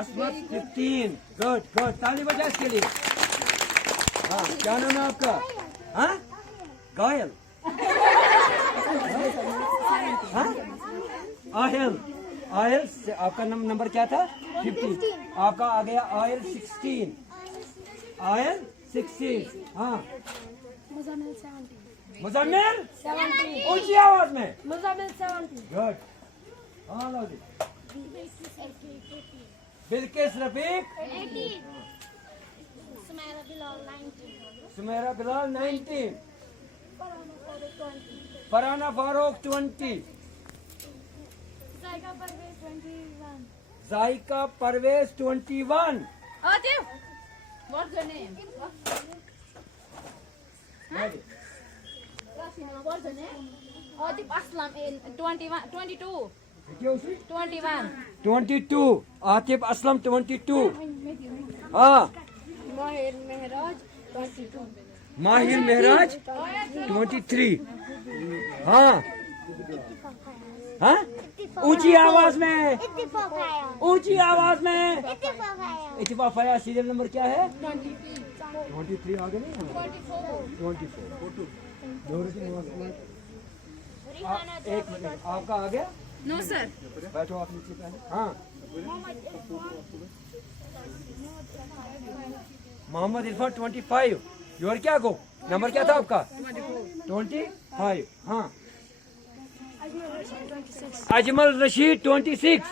असमत 15. Good good, ताली बजाए इसके लिए. हाँ, क्या नाम है आपका? हाँ, गायल. हाँ, आयल. आयल से आपका नंबर क्या था? 50. आपका आ गया आयल 16. आयल 16. हाँ, मुजम्मिल 70. ऊंची आवाज में. Muzammil 70. गुड. हाँ लो जी. Bilkis Rafiq 18. Sumaira Bilal 19. Sumera Bilal 19. Farhana Farooq 20. Farhana Farooq 20. Zaika Parvez 21. JICA Parvez 21. Atif, what's your name? Rashina, what's your name? Atif Aslam in 21, 22, 21. 22. Atif Aslam 22. हाँ, Mahir Mehraj 22. माहिर महराज 23. हाँ हाँ, ऊंची आवाज में, Ittifaq Haya. ऊंची आवाज में. Ittifaq Haya. इत्तेफाक आया. सीरियल नंबर क्या है? 23. 23 आगे नहीं है? 24. एक मिनट, आपका आ गया? No sir. बैठो आप नीचे पहले. हाँ, मोहम्मद इरफान 25. योर क्या गो नंबर क्या था आपका? 25. हाँ, अजमल रशीद 26.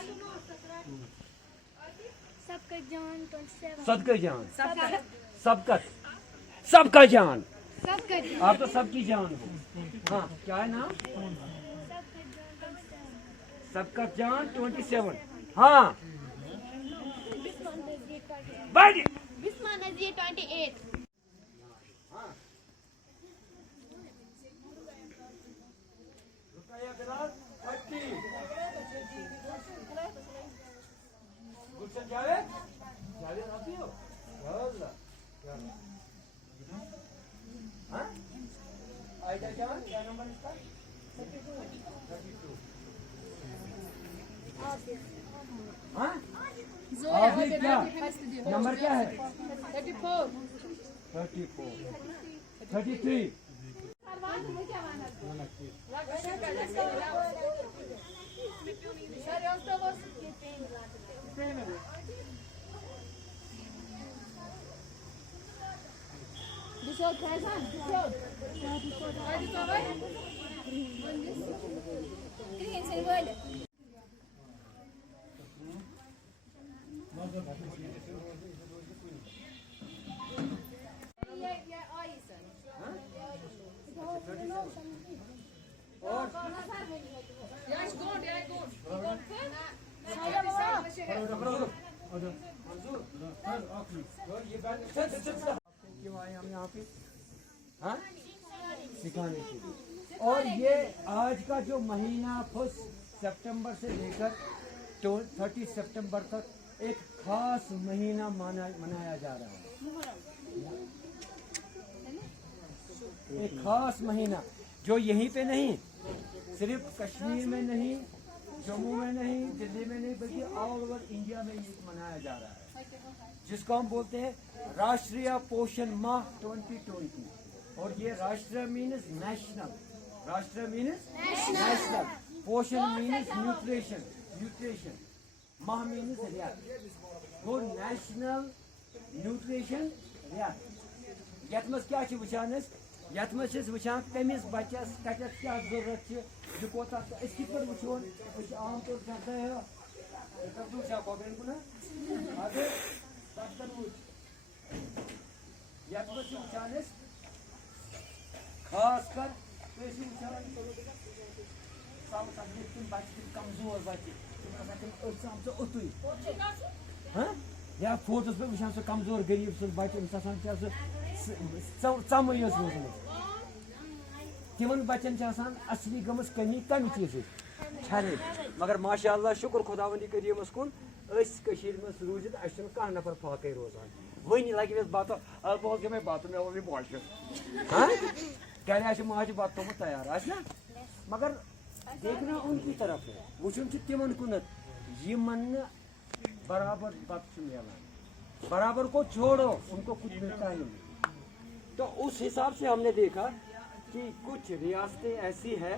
Sabkat Jan 27. सदका जान, सबकत, सबका जान. Sabkat आप तो सबकी जान हो. हाँ, क्या है नाम? सबका जान 27. हाँ, बैठ. Bisma Nazir 28. रुकैया बिलाल 30. गुलशन जावेद, जावेद आती हो? अल्लाह. हाँ, आयदा जान क्या नंबर इसका? 32. हाँ, Zoya, Atif क्या नंबर क्या है? 34. 34. 33. Dishod Faizan, Dishod. Green say böyle. Yaş gond, yaş gond. ये बैठ क्यों आए हम यहाँ पे? हाँ, सिखाने के लिए. और ये आज का जो महीना 1 सितंबर से लेकर 30 सितंबर तक एक खास महीना मनाया जा रहा है. एक खास महीना जो यहीं पे नहीं, सिर्फ कश्मीर में नहीं, जम्मू में नहीं, दिल्ली में नहीं, बल्कि ऑल ओवर इंडिया में ये मनाया जा रहा है, जिसको हम बोलते हैं राष्ट्रीय पोषण माह 2020. और ये राष्ट्र मीन्स नेशनल, राष्ट्र मीन्स नेशनल, पोषण मीन्स न्यूट्रिशन, न्यूट्रिशन, माह मीन्स रियात. वो नेशनल न्यूट्रिशन रियात. यथ मज क्या वुचान यथ मज वुचान कमिस बच्चस कतस क्या जरूरत यह कोता कित पे वोन आम तौर करता है यथ मज वुचान खास कर तम बच्चे कमजोर बच्चे ओतुई या फोटोस पे वुचान सो कमजोर गरीब सो बच्चे चमई तिमन बच्चन असली गमस कमी तम चीज छरे. मगर माशाअल्लाह शुक्र खुदावंदी करीमस कुन रूजित कह नफर फाके रोजान. वही लगे बात बहुत मैं बात में वो भी बॉश करे माज बात तो तैयार ना. मगर देखना उनकी तरफ है, वुचन तिमन कुन बराबर पक्ष मिला, बराबर को छोड़ो, उनको कुछ मिलता ही नहीं। तो उस हिसाब से हमने देखा कि कुछ रियासतें ऐसी है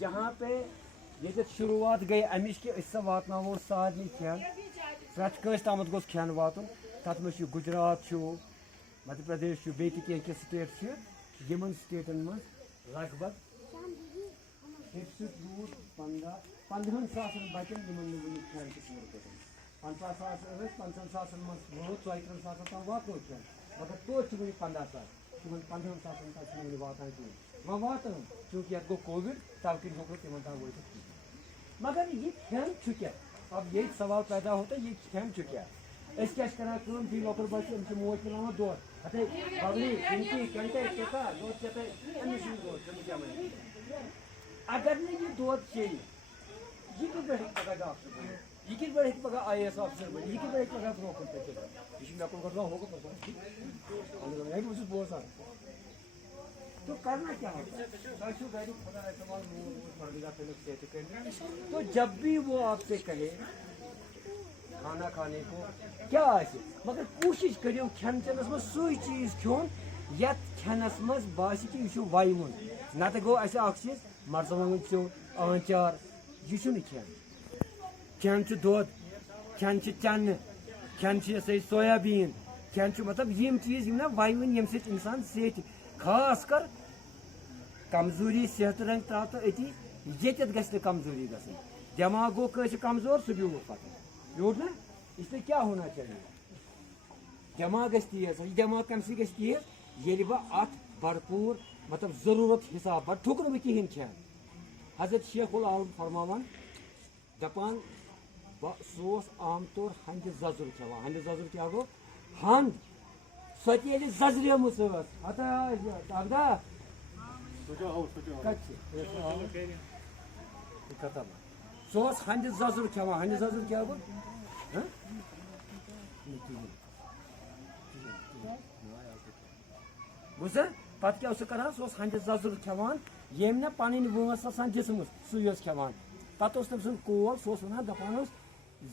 जहाँ पे ये जो शुरुआत गई अमिश के इससे वातना वो सारनी खेन प्रत कस तमत गोस खेन वातुन तथ में गुजरात मध्य प्रदेश बेति कह स्टेट यमन स्टेटन मज लगभग 15 सास बचन खेन पूर कर 50 सास मज वो 40 सास तक वातो खेन मगर तो 15 सास 15 सास तक वातान कह वह वातान चूँकि गो कोविड तब कन हो तिम तक वो मगर ये खेन क्या अब ये सवाल पैदा होता है ये खेन क्या क्या दी लकुर बच्चे मोज पिलान दो अतः बबली पिंकी कंटे चेता दो चेता अगर ने ये दूध चाहिए ये किस पे पका डॉक्टर बने ये किस पे पका IAS ऑफिसर बने ये किस पे पका ब्रोकर पे चला इसी में आपको करना होगा पता है मुझे बहुत सारा तो करना क्या होता है तो जब भी वो आपसे कहे खाना खाने को क्या आसे मगर कोशिश करियो खेन चेनस मज सुई चीज खोन यत खेनस मज बास कि यह वायुन ना तो गो अस चीज मरचवांगन चो आंचार यह खेन खेन दोद खेन चन खेन सोयाबीन खेन मतलब यम चीज ना वायुन यम इंसान सेहत खास कर कमजोरी सेहत रंग त्रा तो अति ये गि कमजोरी गई दिमाग गो कमजोर सह ब्यूट पता ब्यूट ना इसलिए क्या होना चाहिए दिमाग तेज दिमाग कम सी तेज ये बह भरपूर मतलब जरूरत हिसाब पर ठुक बह कहें खेन हजरत शेखुल आलम फरमान दपान सह आम तौर हंद जजुर खेवान हंद जजुर क्या गो हंद सो जजरेम हता सह हंद जजुर खेवान हंद जजुर क्या गो बुझा पत क्या कर सह हंद जजुर खेवान ये ना पन वस आसान जिसम सु खेवान पे तम सद कोल सह वन दपान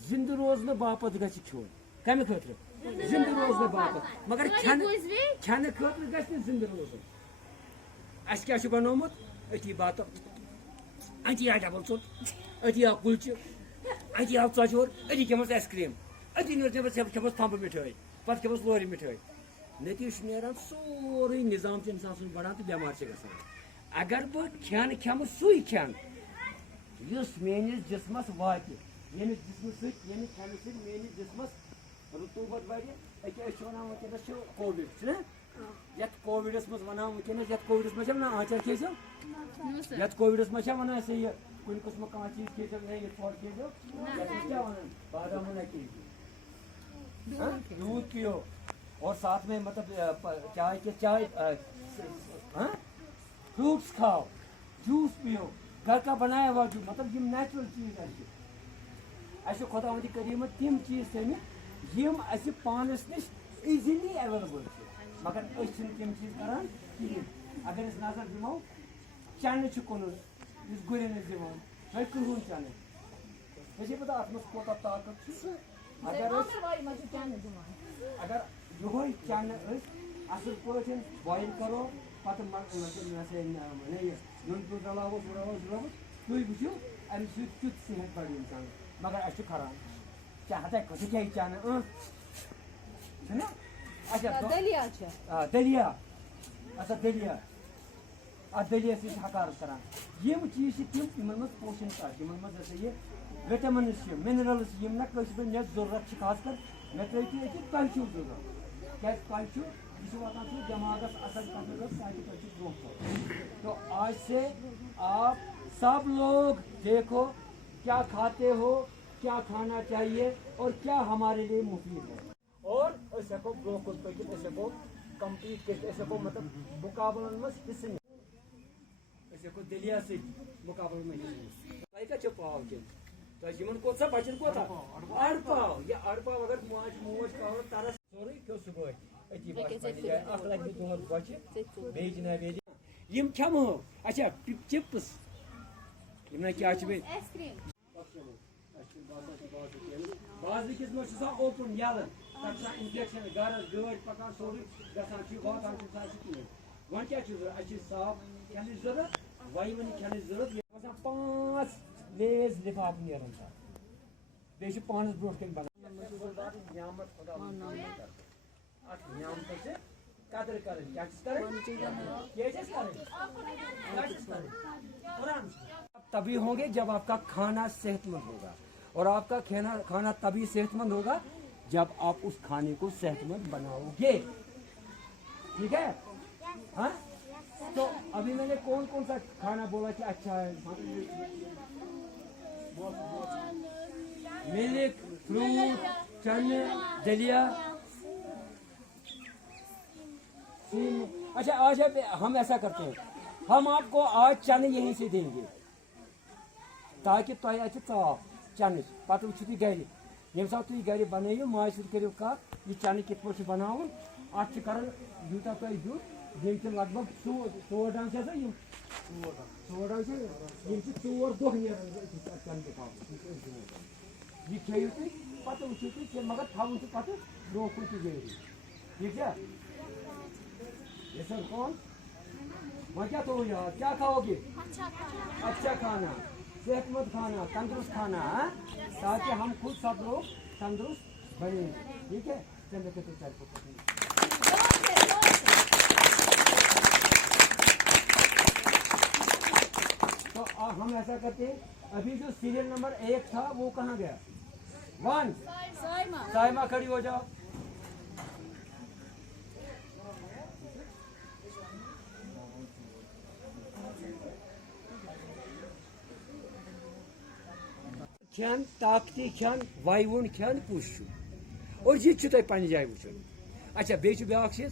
जिंद रोजन बापत गि खोन कम खतर जिंद रोजन बापत मगर खेन खतर गि जिंद रोजन अस क्या बनोमुत अति बात अति आ डबल चोट अति आ कुलच अति आ चोर अति खेमस आइसक्रीम अति खेमस थंब मिठाई पे खेमस लोर मिठाई नतीज नान सोरे निजाम इंसान बढ़ान तो बेमार ग अगर बह खेन खेम सुई खेन मेस जिसमस वात यमिस जिसम खेन मेस जिसमस रुतूबत बढ़ वन वनस कोविड ये कोविडस मज वन वनस ये कोविडस मज ना आचार खेसो ये कोविडस मज वन यह कुछ कस्म कह चीज खेसो ये फल खेसो क्या वन बादाम दूध पियो और साथ में मतलब चाय के चाय फ्रूट्स खाओ जूस पियो घर का बनाया हुआ जूस मतलब यम नेचुरल चीज खुदावंद करीम तम चीज थमित पानस नश इजीली एवेलेबल मगर तम चीज करान कहें अगर नजर दिमो चन कुन गुरन दिवान कहून चन मे पता अत मज कोता ताकत अगर ये चन असल पे बॉयल करो पत नुन रलावो तुम वो अम सत सेहत बढ़ इंसान मगर अस खरान चाहता कस क्या चन ना अच्छा दलिया अच्छा दलिया दलिया हकार करान यम चीज तम इन पोषण मज ये विटामिन मिनरल्स ना मे जरूरत खास कर मे त्रो कैल्शियम जरूरत क्या कैल्शियम यह वातान दिमागस असर करने ब्रो तो आज से आप सब लोग देखो क्या खाते हो क्या खाना चाहिए और क्या हमारे लिए मुफीद है और हको ब्रो पको कम्पीट कर मतलब मुकाबलन मज हिस्से हको दलिया से मुकाबल में हिस्से पाव दिन कोत बचन कोता अड़ पाव ये अड़ पाव अगर माज मोज कहो तरस सोरे क्यों सुबह अति बच लगे दोहर बचे बेज ना बेज यम खेमो अच्छा चिप्स यम ना क्या आइसक्रीम बाज़ किस में ओपन यलन तक इंफेक्शन गरज गाड़ी पकान सोरी गसान वातान वन क्या साफ खेन जरूरत वही वन खेन जरूरत 5 लेज लिफाफ नेरन बे पानस ब्रो कन बना कदर कर तभी होंगे जब आपका खाना सेहतमंद होगा और आपका खाना तभी सेहतमंद होगा जब आप उस खाने को सेहतमंद बनाओगे। ठीक है? हाँ, तो अभी मैंने कौन कौन सा खाना बोला कि अच्छा है? मिल्क, फ्रूट, चने, दलिया। अच्छा, आज हम ऐसा करते हैं, हम आपको आज चने यहीं से देंगे ताकि तुम अत साफ चन पत वो गर ये सात तुम गर बनू माज सत करो कत यह चन कित पे बनान अत कर यूटा तुम दुत ये लग भग 4 डंग 4 डंग 4 दह चन यह खेयु तुम पत वो तुम मगर थवन पत ब्रो कन जारी। ठीक है? ये सर कौन वहाँ क्या तो यार क्या खाओगे? अच्छा खाना, सेहतमंद खाना, तंदुरुस्त खाना, ताकि हम खुद सब लोग तंदुरुस्त बने। ठीक है? चलो कहते चल तो हम ऐसा करते हैं, अभी जो सीरियल नंबर 1 था वो कहाँ गया? 1 साइमा खड़ी हो जाओ। खेन ताकती खेन वाइवुन खेन पुश और ये तुम पे जाए वो। अच्छा बे ब्या चीज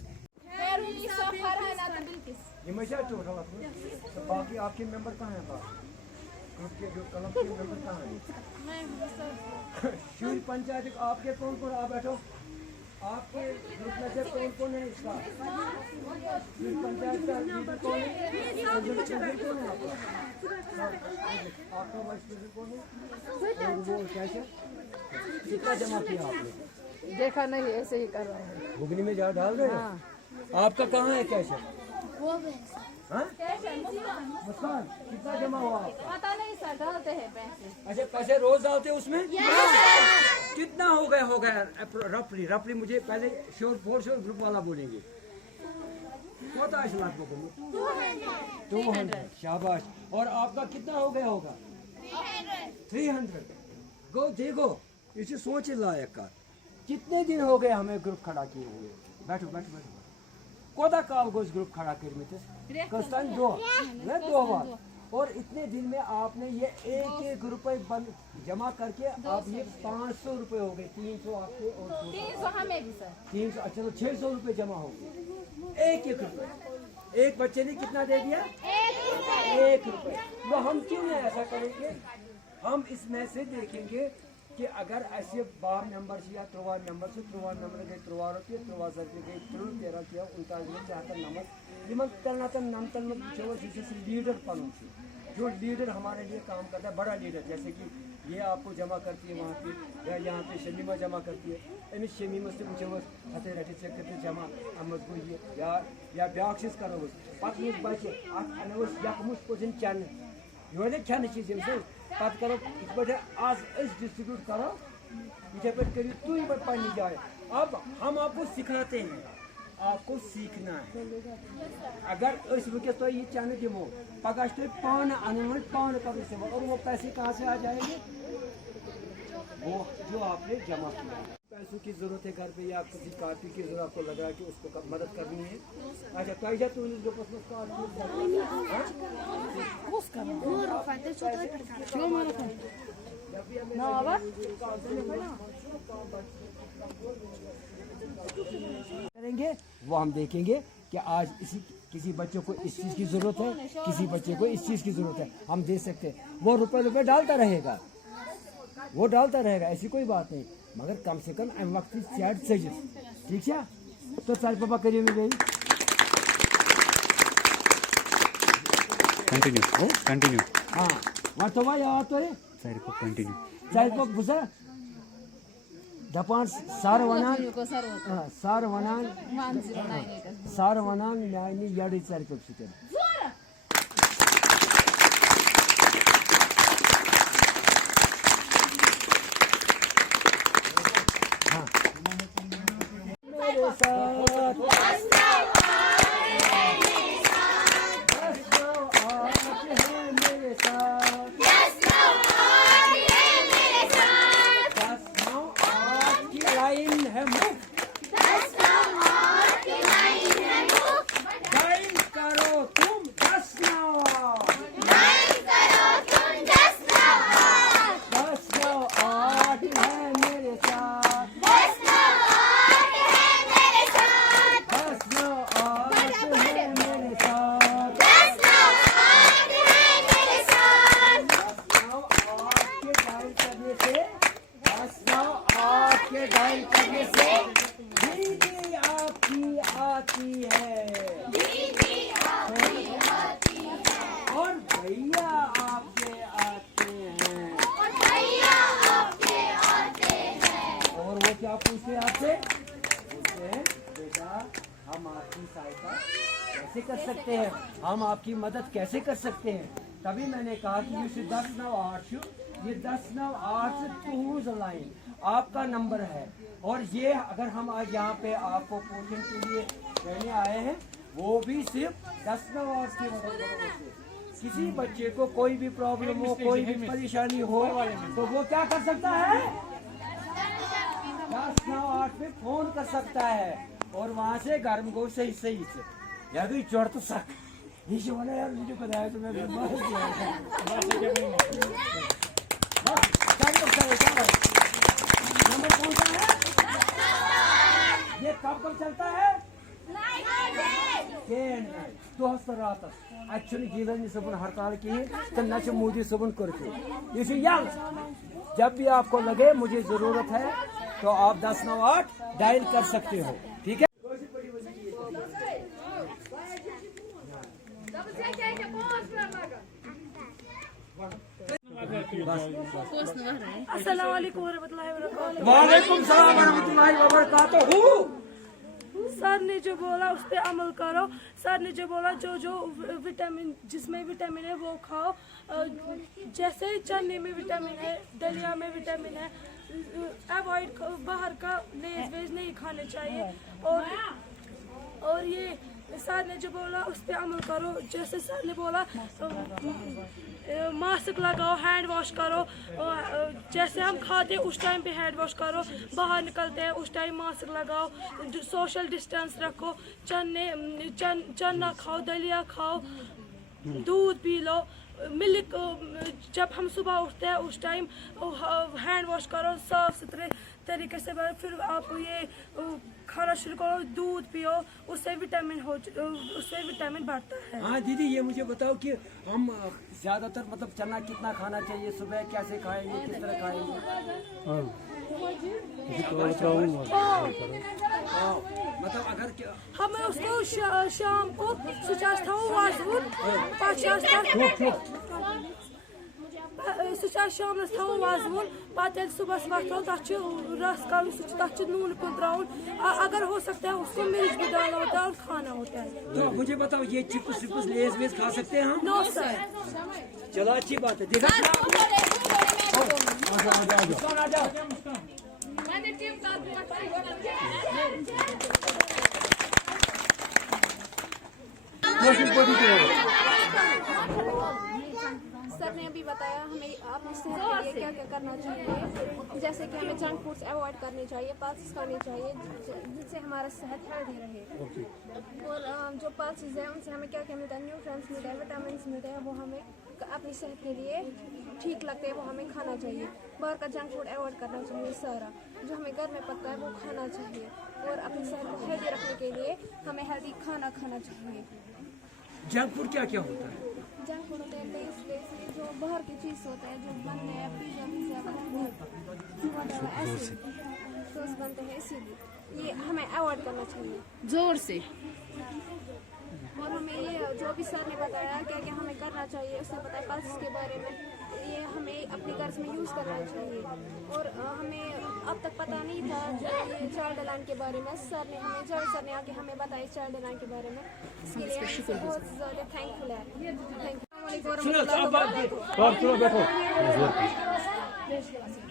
बाकी आपके मेंबर कहाँ हैं? ग्रुप के जो क्लब के मेंबर कहाँ हैं? शिव पंचायत आपके कौन कौन? आप बैठो। आपके ग्रुप में से कौन कौन है इसका? शिव पंचायत का लीडर कौन है? आपका वाइस प्रेसिडेंट कौन है? वो कैसे कितना जमा किया आपने? देखा नहीं, ऐसे ही कर रहे हैं। बुगनी में जा डाल रहे हैं? आपका कहाँ है कैसे? मुस्कान कितना जमा हुआ आपका? पता नहीं सर, डालते हैं पैसे। अच्छा, पैसे रोज डालते हैं उसमें? कितना हो गया रफली मुझे पहले श्योर ग्रुप वाला बोलेंगे। क्या लगभग 200। शाबाश। और आपका कितना हो गया होगा? 300। गो देखो इसे सोच लायक का। कितने दिन हो गए हमें ग्रुप खड़ा किए हुए? बैठो बैठो बैठो। कोदा काल गोस ग्रुप खड़ा कर कस्तान 2 बार। और इतने दिन में आपने ये एक रुपए जमा करके आप ये 500 रुपए हो गए। 300 आपके और 300 हमें भी सर। 300 अच्छा, तो 600 रुपए जमा हो गए। एक रुपए। एक बच्चे ने कितना दे दिया? 1 रुपए। तो हम क्यों नहीं ऐसा करेंगे? हम इसमें से देखेंगे कि अगर ऐसे 12 मेंबर या 3 मेंबर से 3 मेंबर गए 3 रुपये 3 सर गए 13 किया 39 74 नंबर लीडर पन जो लीडर हमारे लिए काम करता है, बड़ा लीडर, जैसे कि ये आपको जमा करती है वहाँ पे या यहाँ पे शमीमा जमा करती है। अमित शमीमा से वो हथे रटे से करते जमा अमस गो ये या ब्याक से करो पत बचे अनोस यकमुस पोजन चन योने चन चीज से पत करो इस बटे आज इस डिस्ट्रीब्यूट करो इधर पे करी तू ही बट पानी जाए। अब हम आपको सिखाते हैं, आपको सीखना है। अगर इस वक्त तो ये चाने दिमो पगाश तो पान अनमोल पान कब से और वो पैसे कहाँ से आ जाएंगे? वो जो आपने जमा किया। पैसों की जरूरत है घर पे या किसी कार्टी की जरूरत आपको लग रहा है कि उसको मदद करनी है। अच्छा तो ऐसा तू जो पसंद करेंगे वो हम देखेंगे कि आज किसी बच्चे को इस चीज़ की ज़रूरत है, किसी बच्चे को इस चीज़ की ज़रूरत है, हम दे सकते हैं। वो रुपए डालता रहेगा, वो डालता रहेगा, ऐसी कोई बात नहीं, मगर कम से कम अम वक्त चैट सज ठीक है। तो साल पापा करिए में गई कंटिन्यू हाँ वहाँ तो वह यार तो चार पक बुझा दपान सर वनान सर वनान 1098 सर वनान यानी यड़ी चार पक सुते मेरे साथ कर सकते हैं, हम आपकी मदद कैसे कर सकते हैं। तभी मैंने कहा कि ये 1098 लाइन आपका नंबर है और ये अगर हम आज यहाँ पे आपको पोषण के लिए रहने आए हैं वो भी सिर्फ 1098 की मदद से। किसी बच्चे को कोई भी प्रॉब्लम हो, कोई भी परेशानी हो तो वो क्या कर सकता है, 1098 पे फोन कर सकता है और वहाँ से गर्म को सही से यार तो चढ़ तो सक नीचे वाला यार मुझे पता है तो मैं नंबर कौन सा है, ये कब कब चलता है, एक्चुअली जीवन में सबन हड़ताल की तो न मोदी सबन करके इसी यंग जब भी आपको लगे मुझे जरूरत है तो आप 1098 डायल कर सकते हो, ठीक है। वालेकुम सलाम वरहमतुल्लाहि वबरकातुहू। सर ने जो बोला उस पे अमल करो। सर ने जो बोला जो जो विटामिन जिसमें विटामिन है वो खाओ। जैसे चने में विटामिन है, दलिया में विटामिन है। अवॉइड बाहर का लेज वेज नहीं खाने चाहिए। और ये सर ने जो बोला उस पे अमल करो। जैसे सर ने बोला मास्क लगाओ, हैंड वॉश करो। जैसे हम खाते हैं उस टाइम पे हैंड वॉश करो, बाहर निकलते हैं उस टाइम मास्क लगाओ, सोशल डिस्टेंस रखो। चना खाओ, दलिया खाओ, दूध पी लो, मिल्क। जब हम सुबह उठते हैं उस टाइम हैंड वॉश करो साफ सुथरे तरीके से। फिर आप ये खाना शुरू करो, दूध पियो, उससे विटामिन बढ़ता है। हाँ दीदी ये मुझे बताओ कि हम ज्यादातर मतलब चना कितना खाना चाहिए, सुबह कैसे खाएंगे, किस तरह खाएंगे। मतलब अगर हमें उसको शाम को शाम वाजवुन पा सुबह वथो तथ रस कर नून कुल त्राउन। अगर हो सकता है उसको मिर्च भी डालना होता है और खाना होता है। तो मुझे बताओ ये चिप्स विप्स लेस वेस खा सकते हैं हम? No sir. चलो अच्छी बात है। देखा सर ने अभी बताया हमें अपनी सेहत के लिए क्या क्या करना चाहिए। जैसे कि हमें जंक फूड्स अवॉइड करने चाहिए, पल्सेस खाने चाहिए जिससे हमारा सेहत हेल्दी रहे। और जो पल्सेस हैं उनसे हमें क्या क्या मिलता है, न्यूट्रिएंट्स मिलते हैं, विटामिन मिलते हैं, वो हमें अपनी सेहत के लिए ठीक लगते हैं, वो हमें खाना चाहिए। बाहर का जंक फूड अवॉइड करना चाहिए सारा। जो हमें घर में पकता है वो खाना चाहिए और अपनी सेहत को हेल्दी रखने के लिए हमें हेल्दी खाना खाना चाहिए। जंक फूड क्या क्या होता है? जंक फूड होते हैं लेस जो बाहर की चीज़ होता है, जो बनते हैं पिज़्ज़ा ऐसे सॉस बनते हैं, इसीलिए ये हमें अवॉइड करना चाहिए जोर से। और हमें ये जो भी सर ने बताया क्या क्या हमें करना चाहिए, उसने बताया पल्स के बारे में, ये हमें अपने कर्ज में यूज़ करना चाहिए। और हमें अब तक पता नहीं था जो ये चाइल्ड लाइन के बारे में, सर ने हमें जावेद सर ने आके हमें बताया चाइल्ड लाइन के बारे में, इसके लिए हम बहुत ज़्यादा थैंकफुल है। थैंक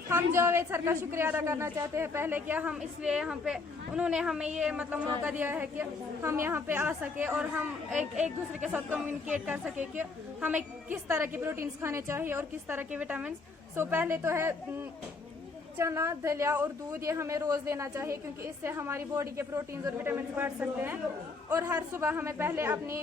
हम जावेद सर का शुक्रिया अदा करना चाहते हैं। पहले क्या हम इसलिए यहाँ पे उन्होंने हमें ये मतलब मौका दिया है कि हम यहाँ पे आ सके और हम एक दूसरे के साथ कम्युनिकेट कर सके कि हमें किस तरह के प्रोटीन्स खाने चाहिए और किस तरह के विटामिन। सो पहले तो है चना, दलिया और दूध, ये हमें रोज़ लेना चाहिए क्योंकि इससे हमारी बॉडी के प्रोटीन्स और विटामिन बढ़ सकते हैं। और हर सुबह हमें पहले अपनी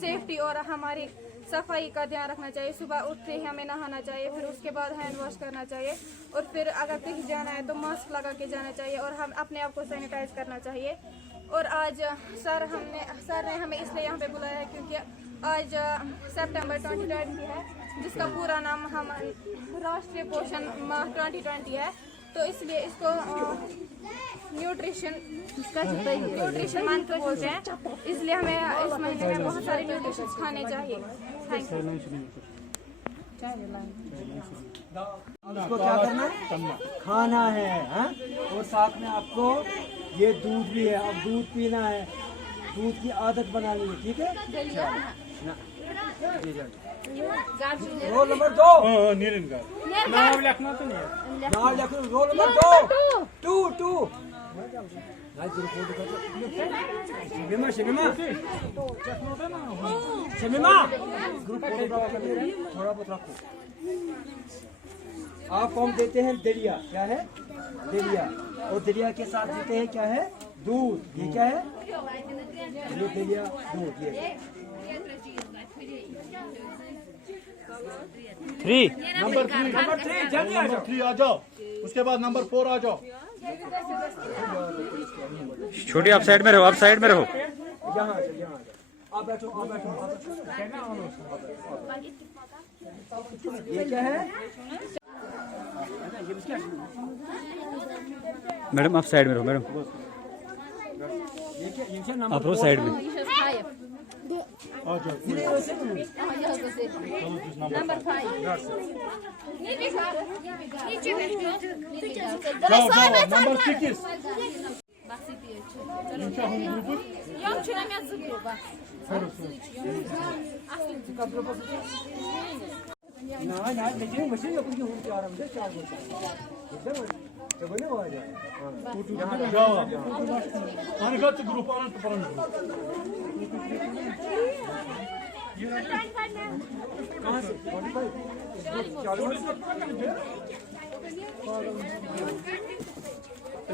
सेफ्टी और हमारी सफाई का ध्यान रखना चाहिए। सुबह उठते ही हमें नहाना चाहिए, फिर उसके बाद हैंड वॉश करना चाहिए और फिर अगर कहीं जाना है तो मास्क लगा के जाना चाहिए और हम अपने आप को सैनिटाइज करना चाहिए। और आज सर ने हमें इसलिए यहाँ पे बुलाया है क्योंकि आज सितंबर 2020 है, जिसका पूरा नाम हम राष्ट्रीय पोषण माह 2020 है। तो इसलिए इसको न्यूट्रिशन मंथ बोलते हैं। इसलिए हमें इस महीने में बहुत सारे न्यूट्रिशन खाने चाहिए। Thank you. उसको क्या करना है? खाना है, हाँ? और साथ में आपको ये दूध भी है, अब दूध पीना है, दूध की आदत बनानी है, ठीक है? रोल नंबर 2 नाम लिखना तो नहीं है, नाम लिखो। रोल नंबर 2 शमीमा ग्रुप थोड़ा बहुत रखो। आपको हम देते हैं दलिया, क्या है? दलिया। और दलिया के साथ देते हैं क्या है? दूध। ये क्या है? ये दलिया दूध। ये 3 नंबर 3 जल्दी आ जाओ। 3 आ जाओ, उसके बाद नंबर 4 आ जाओ। छोटी आप साइड में रहो, आप साइड में रहो। यहाँ आप बैठो, आप बैठो। ये क्या है? मैडम आप साइड में रहो, मैडम ये क्या आप रहो साइड में। आ जाओ। नंबर 5 जाओ नंबर 6 ना लेकिन मशीन अपन की होती आ रहा है 4 बजे एकदम जब नहीं हो जाए। जाओ अनगत ग्रुप अनंत परम कहाँ से 45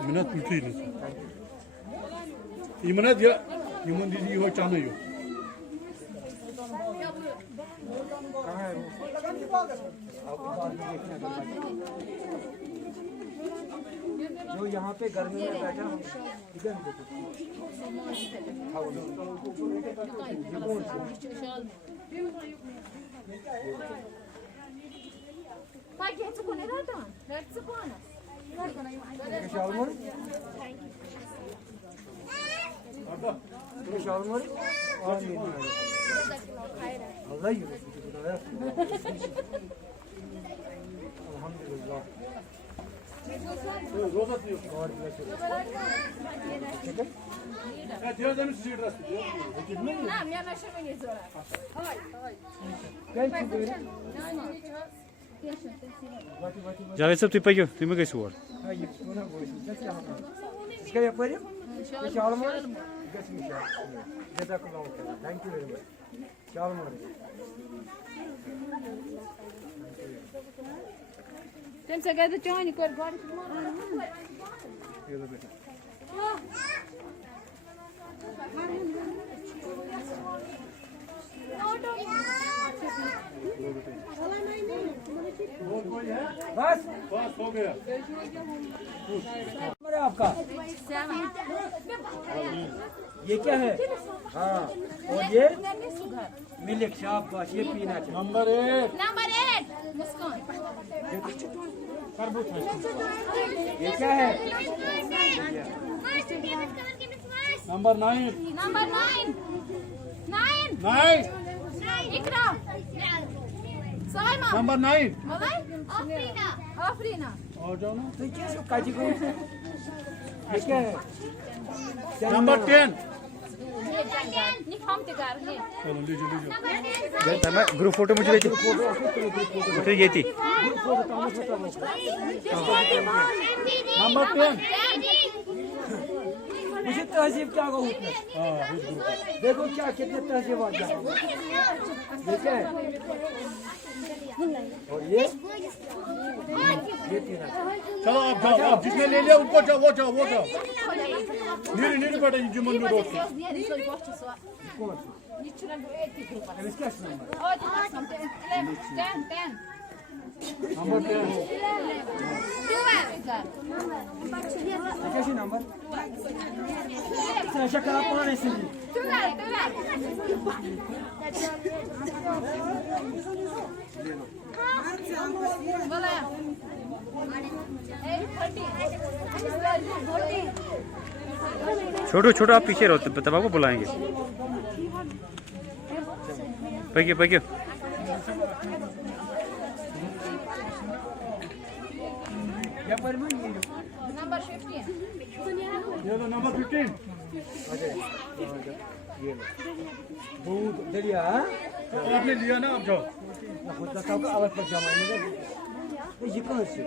minat putih ini. Imanat ya, iman di ho chana yo. जो यहाँ पे गर्मी में बैठा हम इधर देखो। शालमोर शालमोर और अल्लाह ही अल्हम्दुलिल्लाह। Rosa diyor. Evet, diyor demiş sizi biraz diyor. Javed साहब तुम पाइयो, तुम्हें कैसे हुआ? इसका यापरिम शालमोर जज़ाकल्लाहु खैर। थैंक यू वेरी मच शालमोर। تمسك هذا جاني كل قاري يلا बेटा बस Bas हो गया. नंबर है आपका? ये क्या है? हाँ और ये मिल्क शाबाश, ये पीना चाहिए। Number 8. ये क्या है? Number 9. Number 9. 9. 9. Ikra. Number 9. Afrina. और जाओ ना. तो क्या इसको काजी को ये क्या है Number 10. Nifam te garne. चलो लीजिए. मैं ग्रुप फोटो मुझे भेजो मुझे ये थी Number 10. मुझे तहजीब क्या कहूँ हाँ, good group. देखो क्या कितने तहजीब आ गया ठीक है और ये तीन चलो आप जाओ. आप जिसने ले लिया उनको जाओ. वो जाओ. नीरी बेटा ये जुम्मन में रोक. इसका नंबर Number 10. कैसी नंबर शक्कर आप कौन ऐसे छोटो छोटो आप पीछे रहो तब आपको बुलाएंगे पैक्यो ये लो number 15. दूध दरिया आपने लिया ना. आप जाओ. आवाज पर जमाने ये कौन से ये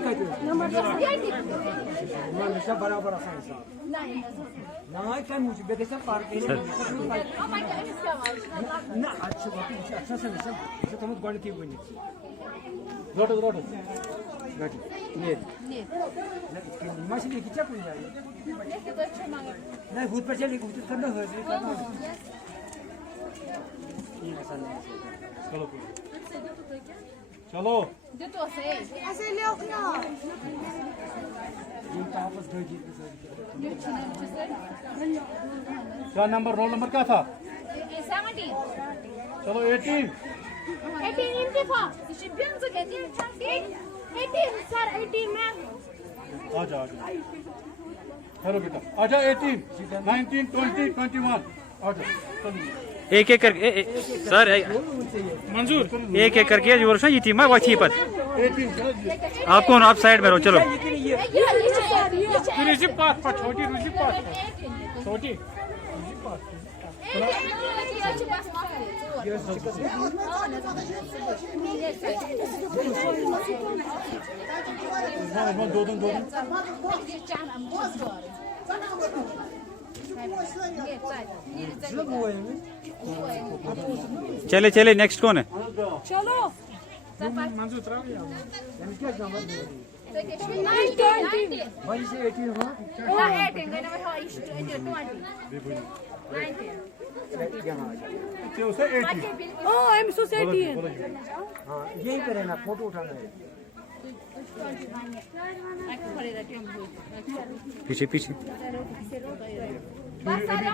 क्या हमेशा बराबर आसान सा ना क्या मुझे बेटे पार्क ना अच्छा बात अच्छा से मिशन तो तुम गण की बनी रोटो. ये मछली की क्या कोई जाए नहीं भूत पर चले भूत करना है ये मसाला चलो. क्या नंबर रोल नंबर क्या था. चलो 18. 18 intifa. İşte ben zaten 18 sir 18 मैं आ जाओ. चलो बेटा आ जाओ. 18, 19, 20, 21. आ जाओ. चलो. एक करके सर मंजूर एक करके वर्ष ये थी मैं वही पत 18. चलो. आप कौन आप साइड में रहो चलो रुचि पास छोटी रुचि पास छोटी. दो. चले नेक्स्ट कौन है चलो वही से 18 हुआ उसे 18. ओ आई एम सोसाइटी हाँ यही करे ना फोटो उठाना है पीछे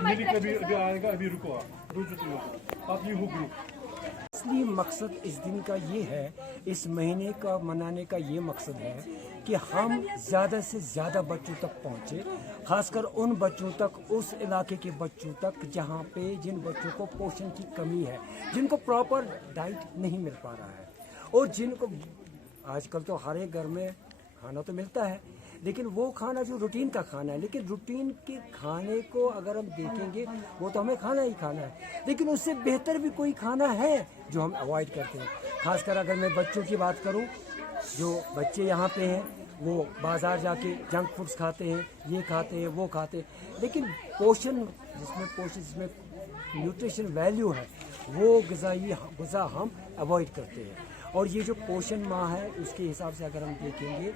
मेरी कभी आएगा. अभी रुको. आप यू ग्रुप. असली मकसद इस दिन का ये है इस महीने का मनाने का ये मकसद है कि हम ज़्यादा से ज़्यादा बच्चों तक पहुँचे खासकर उन बच्चों तक उस इलाके के बच्चों तक जहाँ पे जिन बच्चों को पोषण की कमी है जिनको प्रॉपर डाइट नहीं मिल पा रहा है और जिनको आजकल तो हर एक घर में खाना तो मिलता है लेकिन वो खाना जो रूटीन का खाना है लेकिन रूटीन के खाने को अगर हम देखेंगे वो तो हमें खाना ही खाना है लेकिन उससे बेहतर भी कोई खाना है जो हम अवॉइड करते हैं खासकर अगर मैं बच्चों की बात करूं जो बच्चे यहाँ पे हैं वो बाज़ार जाके जंक फूड्स खाते हैं ये खाते हैं वो खाते हैं लेकिन पोषण जिसमें न्यूट्रिशन वैल्यू है वो ग़िज़ा हम अवॉइड करते हैं और ये जो पोषण माह है उसके हिसाब से अगर हम देखेंगे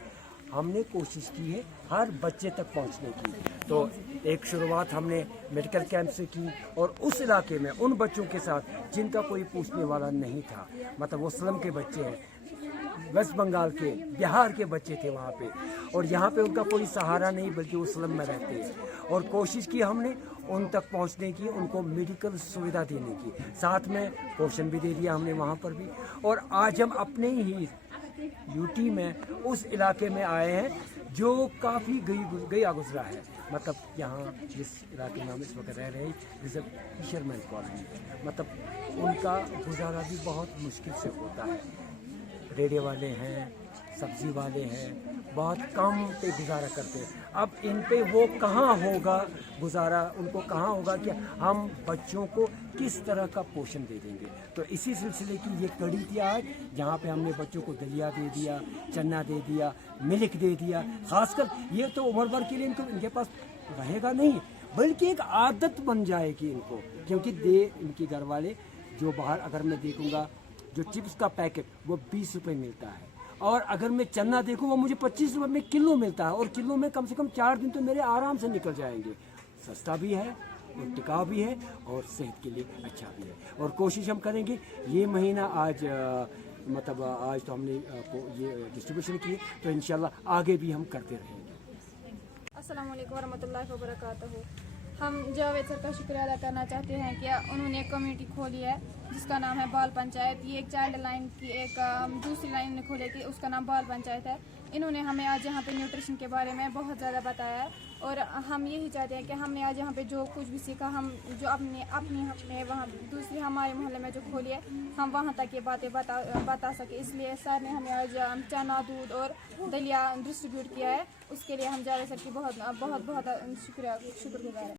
हमने कोशिश की है हर बच्चे तक पहुंचने की तो एक शुरुआत हमने मेडिकल कैंप से की और उस इलाके में उन बच्चों के साथ जिनका कोई पूछने वाला नहीं था मतलब वो स्लम के बच्चे हैं वेस्ट बंगाल के बिहार के बच्चे थे वहाँ पे और यहाँ पे उनका कोई सहारा नहीं बल्कि वो स्लम में रहते हैं और कोशिश की हमने उन तक पहुँचने की उनको मेडिकल सुविधा देने की साथ में पोषण भी दे दिया हमने वहाँ पर भी और आज हम अपने ही यूटी में उस इलाके में आए हैं जो काफ़ी गया गुजरा है, मतलब यहाँ जिस इलाके में हम इस वक्त रह रहे हैं, जैसे फिशरमैन कॉलोनी, मतलब उनका गुजारा भी बहुत मुश्किल से होता है। रेड़े वाले हैं, सब्जी वाले हैं, बहुत कम पे गुजारा करते हैं। अब इन पे वो कहाँ होगा गुजारा, उनको कहाँ होगा कि हम बच्चों को किस तरह का पोषण दे देंगे। तो इसी सिलसिले की ये कड़ी थी आज, जहाँ पे हमने बच्चों को दलिया दे दिया, चना दे दिया, मिल्क दे दिया। खासकर ये तो उम्र भर के लिए इनके पास रहेगा नहीं, बल्कि एक आदत बन जाएगी इनको, क्योंकि इनके घर वाले जो बाहर, अगर मैं देखूँगा जो चिप्स का पैकेट वो 20 रुपये मिलता है, और अगर मैं चना देखूँ वो मुझे 25 रुपये में किलो मिलता है, और किलो में कम से कम 4 दिन तो मेरे आराम से निकल जाएंगे। सस्ता भी है और टिकाऊ भी है और सेहत के लिए अच्छा भी है। और कोशिश हम करेंगे ये महीना आज मतलब आज तो हमने ये डिस्ट्रीब्यूशन की, तो इंशाल्लाह आगे भी हम करते रहेंगे। अस्सलाम वालेकुम वरहमतुल्लाहि वबरकातुहू। हम जावेद सर का शुक्रिया अदा करना चाहते हैं कि उन्होंने एक कम्युनिटी खोली है जिसका नाम है बाल पंचायत। ये एक चाइल्ड लाइन की एक दूसरी लाइन ने खोली थी, उसका नाम बाल पंचायत है। इन्होंने हमें आज यहाँ पे न्यूट्रिशन के बारे में बहुत ज़्यादा बताया है, और हम यही चाहते हैं कि हमने आज यहाँ पे जो कुछ भी सीखा, हम जो अपनी हमने वहाँ दूसरी हमारे मोहल्ले में जो खोली है, हम वहाँ तक ये बातें बता सके। इसलिए सर ने हमें आज चना, दूध और दलिया डिस्ट्रीब्यूट किया है, उसके लिए हम जावेद सर की बहुत शुक्रगुजार हैं।